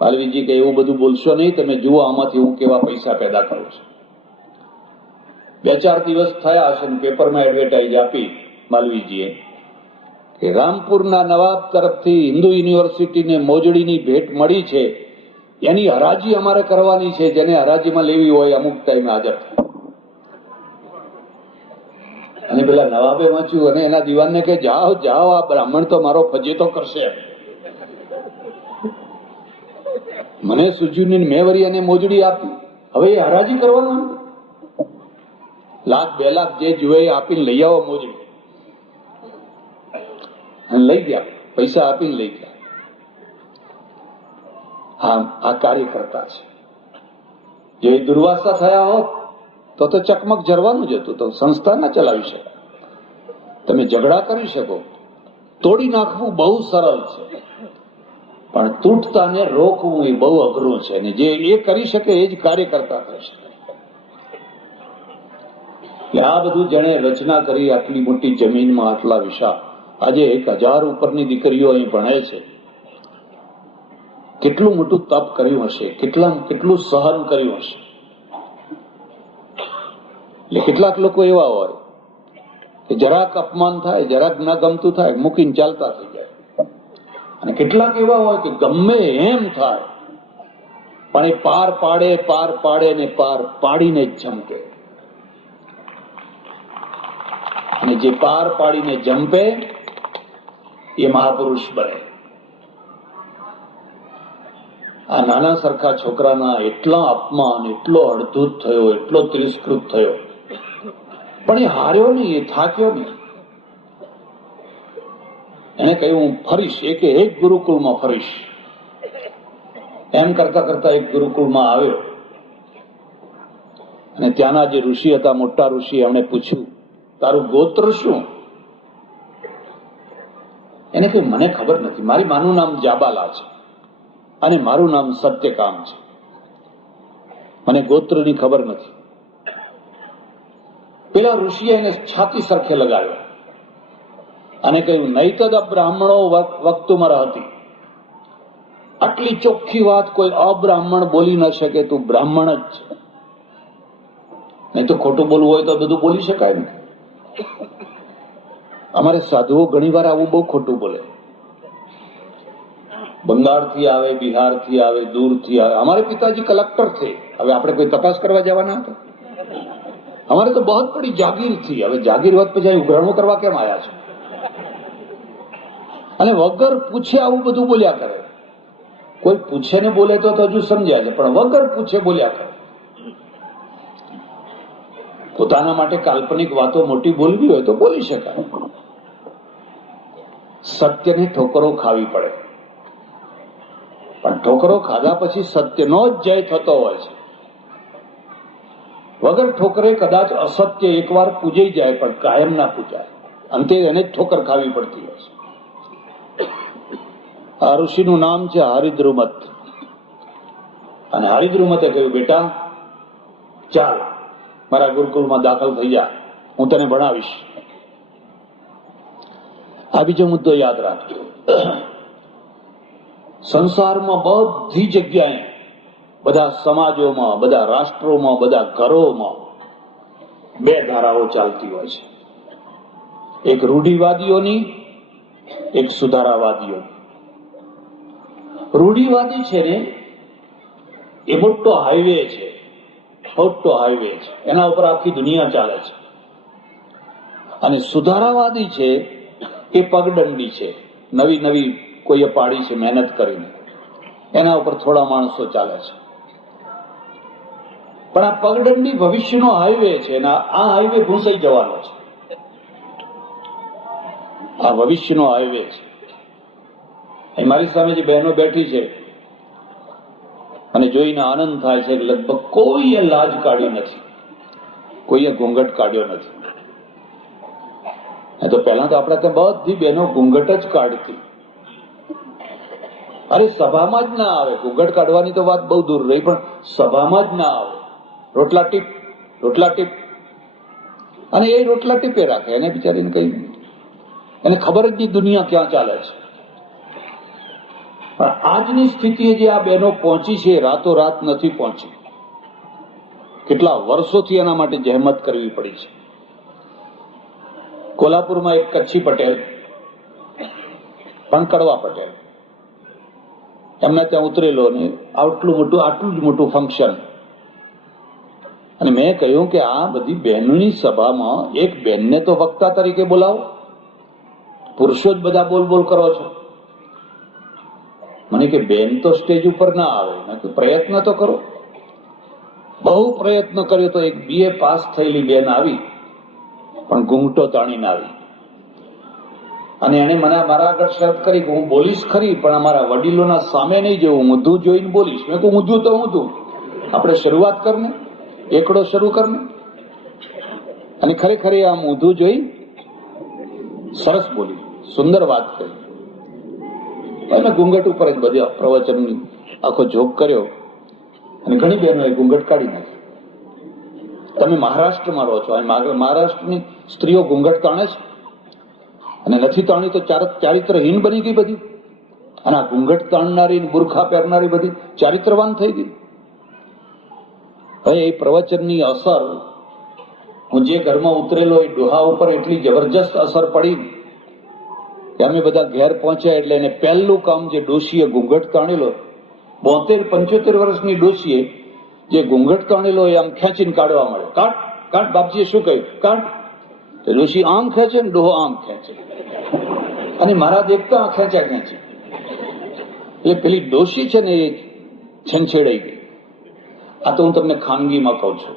માલવીજી કે એવું બધું બોલશો નહીં, તમે જુઓ આમાંથી હું કેવા પૈસા પેદા કરું છું. 2-4 દિવસ થયા હશે ને પેપરમાં એડવર્ટાઇઝ આપી માલવીજીએ કે રામપુરના નવાબ તરફથી હિન્દુ યુનિવર્સિટીને મોજડીની ભેટ મળી છે, એની હરાજી અમારે કરવાની છે, જેને હરાજીમાં લેવી હોય અમુક ટાઈમે હાજર થાય. અને પેલા નવાબે વાંચ્યું અને એના દીવાનને કે જાઓ જાઓ, આ બ્રાહ્મણ તો મારો ફજેતો કરશે. મને સૂઝ્યું ને મેં વળી એને મોજડી આપી, હવે એ હરાજી કરવાનું. 1 લાખ 2 લાખ જે જુએ એ આપીને લઈ આવો મોજડી. અને લઈ ગયા, પૈસા આપીને લઈ ગયા. આ કાર્યકર્તા છે. જો એ દુર્વાસા થયા હોત તો ચકમક જરવાનું જ હતું, તો સંસ્થા ના ચલાવી શકાય. તમે ઝઘડા કરી શકો, તોડી નાખવું બહુ સરળ છે, પણ તૂટતાને રોકવું એ બહુ અઘરું છે. અને જે એ કરી શકે એ જ કાર્યકર્તા કરી શકે. આ બધું જેણે રચના કરી, આટલી મોટી જમીનમાં આટલા વિશાળ, આજે 1000 ઉપરની દીકરીઓ અહીં ભણે છે. કેટલું મોટું તપ કર્યું હશે, કેટલું સહન કર્યું હશે. એટલે કેટલાક લોકો એવા હોય કે જરાક અપમાન થાય, જરાક ન ગમતું થાય, મૂકીને ચાલતા થઈ જાય. અને કેટલાક એવા હોય કે ગમે એમ થાય પણ એ પાર પાડે ને પાર પાડીને જ જંપે. અને જે પાર પાડીને જંપે એ મહાપુરુષ બને. આ નાના સરખા છોકરાના એટલા અપમાન, એટલો અડધૂત થયો, એટલો તિરસ્કૃત થયો, પણ એ હાર્યો નહીં, એ થાક્યો નહીં. એને કહ્યું હું ફરીશ, એક ગુરુકુળમાં ફરીશ. એમ કરતા કરતા એક ગુરુકુળમાં આવ્યો અને ત્યાંના જે ઋષિ હતા, મોટા ઋષિ, એમણે પૂછ્યું તારું ગોત્ર શું? એને કહ્યું મને ખબર નથી, મારી માનું નામ જાબાલા છે અને મારું નામ સત્યકામ છે, મને ગોત્રની ખબર નથી. પેલા ઋષિએ એને છાતી સરખે લગાવ્યો અને કહ્યું નૈતદ બ્રાહ્મણો વક્તુમર હતી. આટલી ચોખ્ખી વાત કોઈ અબ્રાહ્મણ બોલી ન શકે, તું બ્રાહ્મણ જ છે. નહીં તો ખોટું બોલવું હોય તો બધું બોલી શકાય ને. અમારે સાધુઓ ઘણી વાર આવું બહુ ખોટું બોલે. બંગાળથી આવે, બિહારથી આવે, દૂરથી આવે. અમારે પિતાજી કલેક્ટર થે, હવે આપણે કોઈ તપાસ કરવા જવાના હતા? અમારે તો બહુ બડી જાગીર થી, હવે જાગીર વખત પછી ઉઘરાણું કરવા કેમ આવ્યા છે? અને વગર પૂછે આવું બધું બોલ્યા કરે. કોઈ પૂછે ને બોલે તો હજુ સમજ્યા છે, પણ વગર પૂછે બોલ્યા કરે. પોતાના માટે કાલ્પનિક વાતો મોટી બોલવી હોય તો બોલી શકાય. સત્યને ઠોકરો ખાવી પડે, પણ ઠોકરો ખાધા પછી સત્યનો જ જય થતો હોય છે. વગર ઠોકરે કદાચ અસત્ય એકવાર પૂજાઈ જાય પણ કાયમ ના પૂજાય, અંતે એને જ ઠોકર ખાવી પડતી હોય છે. આ ઋષિનું નામ છે હરિદ્રુમત. અને હરિદ્રુમતે કહ્યું બેટા ચાલ મારા ગુરુકુળમાં દાખલ થઈ જા, હું તને ભણાવીશ. આ બીજો મુદ્દો યાદ રાખજો. સંસારમાં બધી જગ્યાએ, બધા સમાજોમાં, બધા રાષ્ટ્રોમાં, બધા ઘરોમાં બે ધારાઓ ચાલતી હોય છે, એક રૂઢિવાદીઓની, એક સુધારાવાદીઓની. રૂઢિવાદી છે ને એ મોટો હાઈવે છે, મોટો હાઈવે છે, એના ઉપર આખી દુનિયા ચાલે છે. અને સુધારાવાદી છે એ પગદંડી છે, નવી નવી કોઈએ પાડી છે મહેનત કરીને, એના ઉપર થોડા માણસો ચાલે છે. પણ આ પગદંડી ભવિષ્યનો હાઈવે છે અને આ હાઈવે ભૂંસાઈ જવાનો છે. આ ભવિષ્યનો હાઈવે છે. મારી સામે જે બહેનો બેઠી છે અને જોઈને આનંદ થાય છે, લગભગ કોઈએ લાજ કાઢી નથી, કોઈએ ઘૂંઘટ કાઢ્યો નથી. તો પહેલા તો આપણે ત્યાં બધી બહેનો ઘૂંઘટ જ કાઢતી. અરે સભામાં જ ના આવે, ઘૂંઘટ કાઢવાની તો વાત બહુ દૂર રહી, પણ સભામાં જ ના આવે. રોટલા ટીપ, રોટલા ટીપ, અને એ રોટલા ટીપે રાખે. એને બિચારીને કઈ, એને ખબર જ નહીં દુનિયા ક્યાં ચાલે છે. પણ આજની સ્થિતિએ જે આ બહેનો પહોંચી છે, રાતોરાત નથી પહોંચી. કેટલા વર્ષોથી એના માટે જહેમત કરવી પડી છે. કોલ્હાપુરમાં એક કચ્છી પટેલ, પણ કડવા પટેલ, એમના ત્યાં ઉતરેલો ને આટલું જ મોટું ફંક્શન. અને મેં કહ્યું કે આ બધી બહેનોની સભામાં એક બહેનને તો વક્તા તરીકે બોલાવો, પુરુષો જ બધા બોલ બોલ કરો છો. મને કે બેન તો સ્ટેજ ઉપર ના આવે, પ્રયત્ન તો કરો. બહુ પ્રયત્ન કર્યો તો એક BA પાસ થયેલી બેન આવી, પણ ઘૂંઘટો તાણીને આવી. અને એને મને મારા આગળ શરત કરી કે હું બોલીશ ખરી, પણ અમારા વડીલોના સામે નહીં જવું, ઊંધું જોઈને બોલીશ. મેં કહું ઊંધું તો ઊંધું, આપણે શરૂઆત કરને, એકડો શરૂ કરને. અને ખરેખર આમ ઊંધું જોઈ સરસ બોલી, સુંદર વાત કરી. મેં ઘૂંઘટ ઉપર જ બધા પ્રવચનની આખો જોગ કર્યો અને ઘણી બહેનોએ ઘૂંઘટ કાઢી નાખી. તમે મહારાષ્ટ્રમાં રહો છો, મહારાષ્ટ્રની સ્ત્રીઓ ઘૂંઘટ તાણે છે, અને નથી તાણી તો ચારિત્રહીન બની ગઈ બધી. અને આ ઘૂંઘટ તાણનારી, બુરખા પહેરનારી બધી ચારિત્રવાન થઈ ગઈ. હવે એ પ્રવચનની અસર હું જે ઘરમાં ઉતરેલો એ ડોહા ઉપર એટલી જબરજસ્ત અસર પડી કે અમે બધા ઘેર પહોંચ્યા એટલે એને પહેલું કામ જે ડોશીએ ઘૂંઘટ તાણેલો, 72-75 વર્ષની ડોશીએ જે ઘૂંઘટ તાણેલો એ આમ ખેંચીને કાઢવા મળ્યો. કાઢ કાઢ, બાપજીએ શું કહ્યું? કાઢ. તો ડોશી આમ ખેંચે ને ડોહો આમ ખેંચે, અને મારા દેખતા આ ખેંચા ખેંચી. એટલે પેલી ડોશી છે ને એ છેંછેડાઈ ગઈ. આ તો હું તમને ખાનગીમાં કહું છું.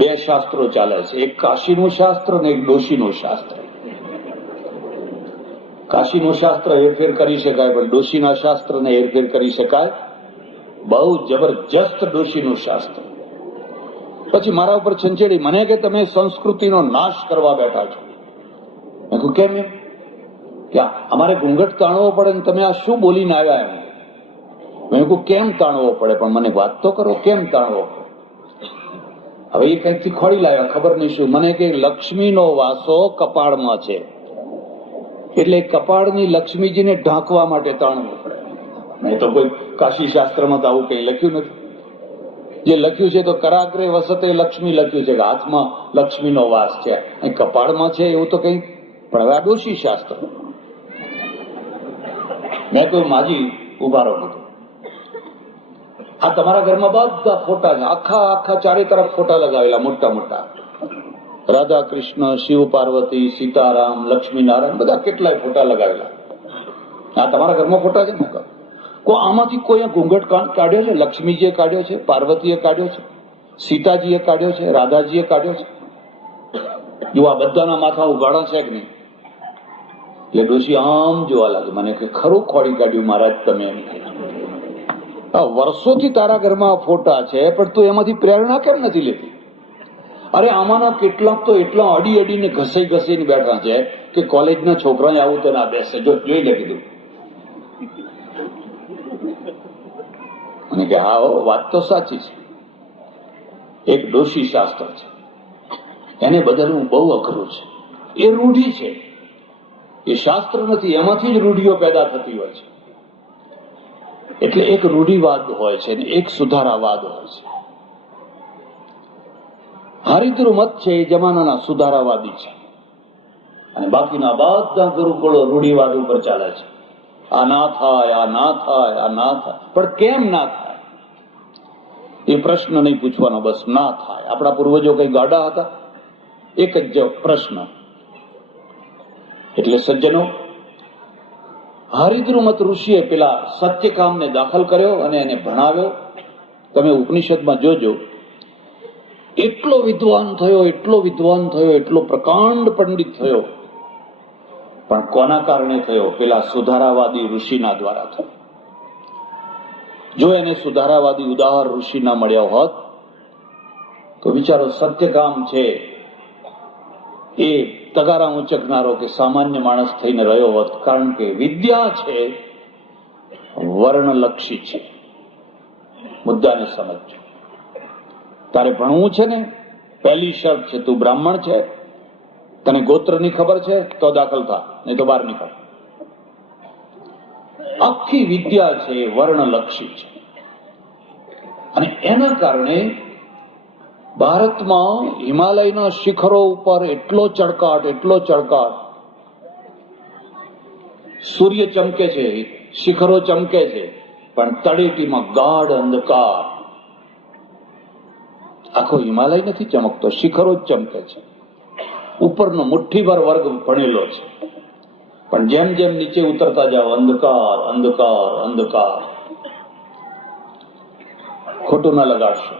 2 શાસ્ત્રો ચાલે છે, એક કાશીનું શાસ્ત્ર અને એક ડોશીનું શાસ્ત્ર. કાશીનું શાસ્ત્ર હેરફેર કરી શકાય, પણ ડોશીના શાસ્ત્રને હેરફેર કરી શકાય? બહુ જબરજસ્ત ડોશીનું શાસ્ત્ર. પછી મારા ઉપર છંછેડી, મને કે તમે સંસ્કૃતિનો નાશ કરવા બેઠા છો. મેં કહ્યું કેમ? એમ કે અમારે ઘૂંઘટ તાણવો પડે ને તમે આ શું બોલીને આવ્યા? એમ મેં કહ્યું કેમ તાણવો પડે, પણ મને વાત તો કરો, કેમ તાણવો પડે? હવે એ કંઈકથી ખોડી લાવ્યા, ખબર નહીં શું. મને કે લક્ષ્મીનો વાસો કપાળમાં છે, એટલે કપાળની લક્ષ્મીજીને ઢાંકવા માટે તાણવું પડે. નહીં તો કોઈ કાશી શાસ્ત્રમાં તો આવું કઈ લખ્યું નથી. જે લખ્યું છે તો કરાગ્રે વસતે લક્ષ્મી લખ્યું છે કે હાથમાં લક્ષ્મીનો વાસ છે, અહીં કપાળમાં છે એવું તો કઈ. પણ હવે આ ડોશી શાસ્ત્ર. મેં કહ્યું માજી ઉભા રહો. કીધું આ તમારા ઘરમાં બધા ફોટા છે, આખા ચારે તરફ ફોટા લગાવેલા મોટા મોટા, રાધા કૃષ્ણ, શિવ પાર્વતી, સીતારામ, લક્ષ્મી નારાયણ, બધા કેટલાય ફોટા લગાવેલા. આ તમારા ઘરમાં ફોટા છે ને? આમાંથી કોઈ ઘૂંઘટ કાઢ્યો છે? લક્ષ્મીજીએ કાઢ્યો છે, પાર્વતીએ કાઢ્યો છે, સીતાજીએ કાઢ્યો છે, રાધાજીએ કાઢ્યો છે. જો આ બધાના માથા ઉગાડા છે કે નહીં? એટલે ડોશી આમ જોવા લાગે. મને કે ખરું ખોડી કાઢ્યું મહારાજ તમે? વર્ષોથી તારા ઘરમાં ફોટા છે, પણ તું એમાંથી પ્રેરણા કેમ નથી લેતી? અરે આમાંના કેટલાક તો એટલા અડીને ઘસાઈને બેઠા છે કે કોલેજના છોકરાને આવું તો ના બેસે. જોઈ લે કીધું. અને કે હા વાત તો સાચી છે. એક ડોશી શાસ્ત્ર છે, એને બદલવું બહુ અઘરું છે. એ રૂઢી છે, એ શાસ્ત્ર નથી. એમાંથી જ રૂઢીઓ પેદા થતી હોય છે. એટલે એક રૂઢિવાદ હોય છે ને એક સુધારાવાદ હોય છે. હરિદ્ર મત છે એ જમાનાના સુધારાવાદી છે, અને બાકીના બધા ગુરુકુળો રૂઢિવાદ ઉપર ચાલે છે. આ ના થાય, આ ના થાય, આ ના થાય. પણ કેમ ના થાય એ પ્રશ્ન નહીં પૂછવાનો, બસ ના થાય. આપણા પૂર્વજો કઈ ગાડા હતા? એક જ પ્રશ્ન. એટલે સજ્જનો, હરિદ્રુમત ઋષિએ પેલા સત્યકામને દાખલ કર્યો અને એને ભણાવ્યો. તમે ઉપનિષદમાં જોજો, એટલો વિદ્વાન થયો, એટલો પ્રકાંડ પંડિત થયો. પણ કોના કારણે થયો? પેલા સુધારાવાદી ઋષિના દ્વારા થયો. જો એને સુધારાવાદી ઉદાર ઋષિ ના મળ્યા હોત તો બિચારો સત્યકામ છે એ તગારા ઉંચકનારો કે સામાન્ય માણસ થઈને રહ્યો હોત. કારણ કે વિદ્યા છે વર્ણલક્ષી છે. મુદ્દાને સમજો. તારે ભણવું છે ને, પહેલી શરત છે તું બ્રાહ્મણ છે, તને ગોત્રની ખબર છે તો દાખલ થા, નહીં તો બહાર નીકળ. આખી વિદ્યા છે એ વર્ણલક્ષી છે. અને એના કારણે ભારતમાં હિમાલયના શિખરો ઉપર એટલો ચળકાટ, સૂર્ય ચમકે છે, શિખરો ચમકે છે, પણ તળેટીમાં ગાઢ અંધકાર. આખો હિમાલય નથી ચમકતો, શિખરો જ ચમકે છે. ઉપરનો મુઠ્ઠીભર વર્ગ ભણેલો છે, પણ જેમ જેમ નીચે ઉતરતા જાઓ અંધકાર. ખોટું ના લગાડશો,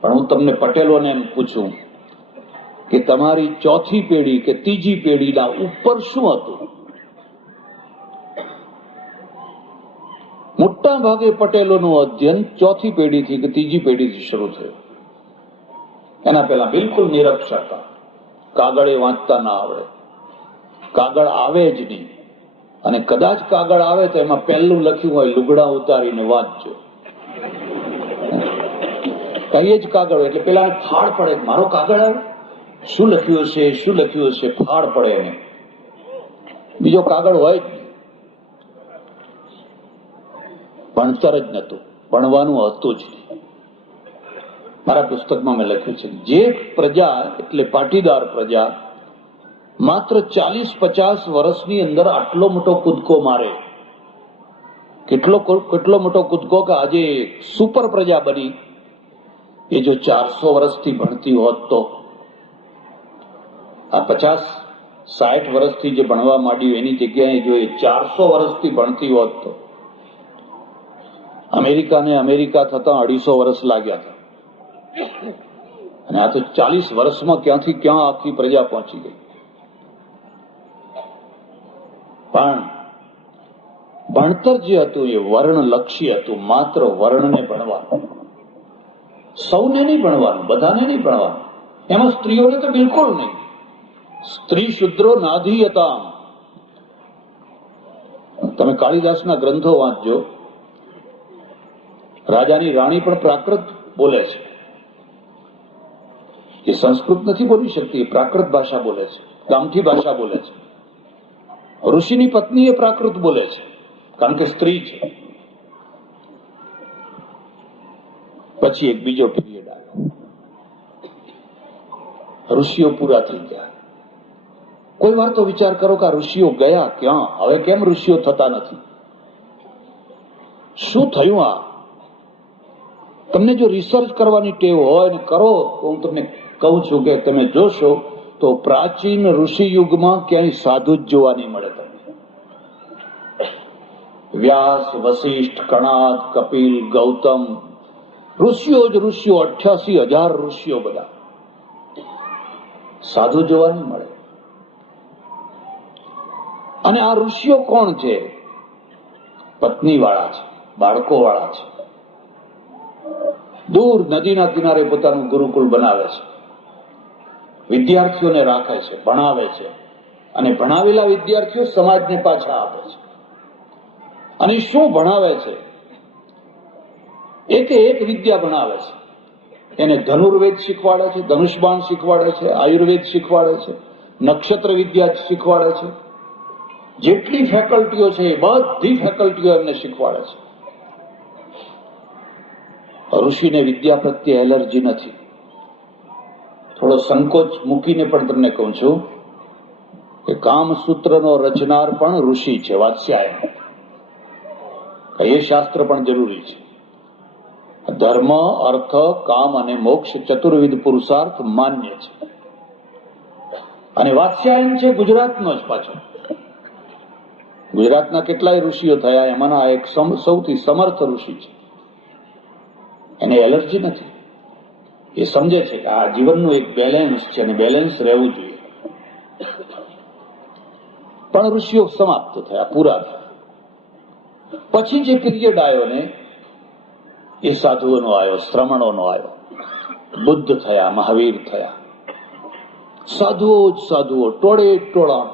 પણ હું તમને પટેલોને એમ પૂછું કે તમારી ચોથી પેઢી કે ત્રીજી પેઢીના ઉપર શું હતું? મોટા ભાગે પટેલોનું અધ્યયન ચોથી પેઢીથી કે ત્રીજી પેઢીથી શરૂ થયું. એના પહેલા બિલકુલ નિરક્ષરતા, કાગળે વાંચતા ના આવડે, કાગળ આવે જ નહીં, અને કદાચ કાગળ આવે તો એમાં પહેલું લખ્યું હોય લુગડા ઉતારીને વાંચજો. કઈ જ કાગળ એટલે પેલા ફાળ પડે, મારો કાગળ આવે, શું લખ્યું હશે, ફાળ પડે એને. બીજો કાગળ હોય જ નહીં. ભણતર જ નતું, ભણવાનું હતું જ નહીં. મારા પુસ્તકમાં મેં લખ્યું છે, જે પ્રજા એટલે પાટીદાર પ્રજા માત્ર 40-50 વર્ષની અંદર આટલો મોટો કૂદકો મારે, કેટલો મોટો કૂદકો કે આજે સુપર પ્રજા બની, એ જો 400 વર્ષથી ભણતી હોત તો આ 50-60 વર્ષથી જે ભણવા માંડ્યું એની જગ્યાએ જો એ 400 વર્ષથી ભણતી હોત તો અમેરિકા થતા 250 વર્ષ લાગ્યા હતા, અને આ તો 40 વર્ષમાં ક્યાંથી ક્યાં આખી પ્રજા પહોંચી ગઈ. પણ ભણતર જે હતું એ વર્ણલક્ષી હતું, માત્ર વર્ણને ભણવાનું, સૌને નહીં ભણવાનું, બધાને નહીં ભણવાનું. એમાં સ્ત્રીઓને તો બિલકુલ નહીં. સ્ત્રી શુદ્રો નાધી હતા. તમે કાળિદાસના ગ્રંથો વાંચજો, રાજાની રાણી પણ પ્રાકૃત બોલે છે, એ સંસ્કૃત નથી બોલી શકતી, એ પ્રાકૃત ભાષા બોલે છે, ગામઠી ભાષા બોલે છે. ઋષિની પત્ની એ પ્રાકૃત બોલે છે, કારણ કે સ્ત્રી છે. પછી એક બીજો પીરિયડ આવ્યો, ઋષિઓ પૂરા થઈ ગયા. કોઈ વાર તો વિચાર કરો કે આ ઋષિઓ ગયા ક્યાં? હવે કેમ ઋષિઓ થતા નથી? શું થયું? આ તમને જો રિસર્ચ કરવાની ટેવ હોય ને કરો તો હું તમને કહું છું કે તમે જોશો તો પ્રાચીન ઋષિ યુગમાં ક્યાંય સાધુ જ જોવા નહીં મળે. તમને વ્યાસ, વશિષ્ઠ, કણાદ, કપિલ, ગૌતમ, ઋષિઓ જ ઋષિઓ, 88,000 ઋષિઓ, બધા સાધુ જોવા નહીં મળે. અને આ ઋષિઓ કોણ છે? પત્ની વાળા છે, બાળકો વાળા છે. દૂર નદીના કિનારે પોતાનું ગુરુકુળ બનાવે છે, વિદ્યાર્થીઓને રાખે છે, ભણાવે છે, અને ભણાવેલા વિદ્યાર્થીઓ સમાજને પાછા આપે છે. અને શું ભણાવે છે? એક વિદ્યા ભણાવે છે. એને ધનુર્વેદ શીખવાડે છે, ધનુષબાણ શીખવાડે છે, આયુર્વેદ શીખવાડે છે, નક્ષત્ર વિદ્યા શીખવાડે છે. જેટલી ફેકલ્ટીઓ છે એ બધી ફેકલ્ટીઓ એમને શીખવાડે છે. ઋષિને વિદ્યા પ્રત્યે એલર્જી નથી. થોડો સંકોચ મૂકીને પણ તમને કહું છું કે કામસૂત્રનો રચનાર પણ ઋષિ છે, વાત્સ્યાયન. એ શાસ્ત્ર પણ જરૂરી છે. ધર્મ, અર્થ, કામ અને મોક્ષ ચતુર્વિધ પુરુષાર્થ માન્ય છે. અને વાત્સ્યાયન છે ગુજરાતનો જ પાછો. ગુજરાતના કેટલાય ઋષિઓ થયા, એમાંના એક સૌથી સમર્થ ઋષિ છે. એને એલર્જી નથી. એ સમજે છે કે આ જીવનનું એક બેલેન્સ છે અને બેલેન્સ રહેવું જોઈએ. પણ ઋષિઓ સમાપ્ત થયા, પૂરા થયા. પછી જે પીરિયડ આવ્યો ને એ સાધુઓનો આવ્યો, શ્રમણોનો આવ્યો. બુદ્ધ થયા, મહાવીર થયા. સાધુઓ જ સાધુઓ, ટોળે ટોળા.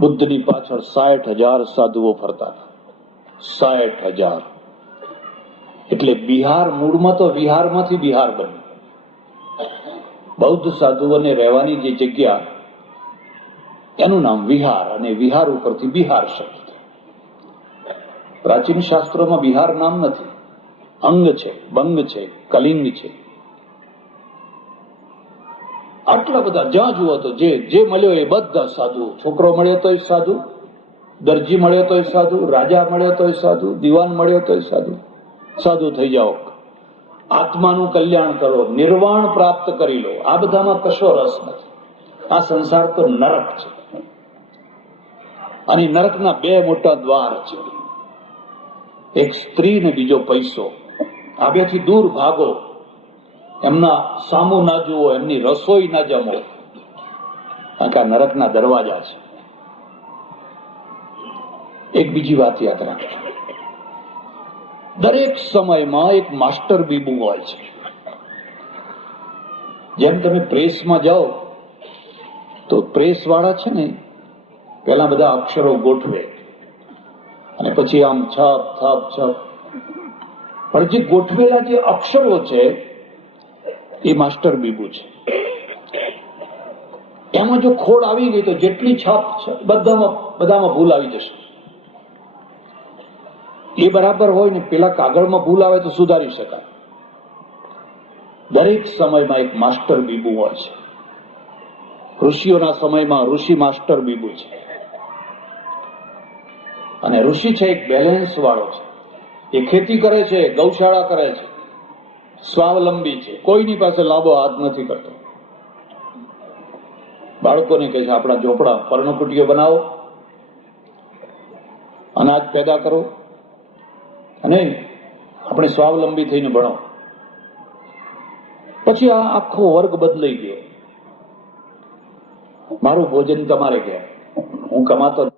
બુદ્ધની પાછળ 60,000 સાધુઓ ફરતા હતા. 60,000. એટલે બિહાર, મૂળમાં તો વિહારમાંથી બિહાર બન્યું. બૌદ્ધ સાધુઓને રહેવાની જે જગ્યા, એનું નામ વિહાર, અને વિહાર ઉપરથી બિહાર શબ્દ. પ્રાચીન શાસ્ત્રોમાં બિહાર નામ નથી. અંગ છે, બંગ છે, કલિંગ છે. આટલા બધા જ્યાં જુઓ તો જે મળ્યો એ બધા સાધુ. છોકરો મળ્યો તો સાધુ, દરજી મળ્યો તો સાધુ, રાજા મળ્યો તો સાધુ, દિવાન મળ્યો તો સાધુ. સાધુ થઈ જાઓ, આત્માનું કલ્યાણ કરો, નિર્વાણ પ્રાપ્ત કરી લો. આ બધામાં કશો રસ નથી. આ સંસાર તો નરક છે, અને નરકના 2 મોટા દ્વાર છે. એક સ્ત્રી ને બીજો પૈસો. આ બેથી દૂર ભાગો. એમના સામું ના જુઓ, એમની રસોઈ ના જમો, કારણ કે આ નરકના દરવાજા છે. એક બીજી વાત યાદ રાખજો, દરેક સમયમાં એક માસ્ટર બીબુ હોય છે. જેમ તમે પ્રેસમાં જાઓ તો પ્રેસ વાળા છે ને પેલા બધા અક્ષરો ગોઠવે, અને પછી આમ છપ છપ છપ. પણ જે ગોઠવેલા જે અક્ષરો છે એ માસ્ટર બીબુ છે. એમાં જો ખોડ આવી ગઈ તો જેટલી છાપ છે બધામાં ભૂલ આવી જશે. એ બરાબર હોય ને પેલા કાગળમાં ભૂલ આવે તો સુધારી શકાય. દરેક સમયમાં એક માસ્ટર બીબુ હોય છે. ઋષિઓના સમયમાં ઋષિ માસ્ટર બીબુ છે. અને ઋષિ છે એક બેલેન્સ વાળો છે. એ ખેતી કરે છે, ગૌશાળા કરે છે, સ્વાવલંબી છે, કોઈની પાસે લાંબો હાથ નથી કરતો. બાળકોને કહે છે આપણા ઝોપડા પર્ણકુટીઓ બનાવો, અનાજ પેદા કરો અને આપણે સ્વાવલંબી થઈને ભણો. પછી આ આખો વર્ગ બદલાઈ ગયો. મારું ભોજન તમારે ઘેર, હું કમાતો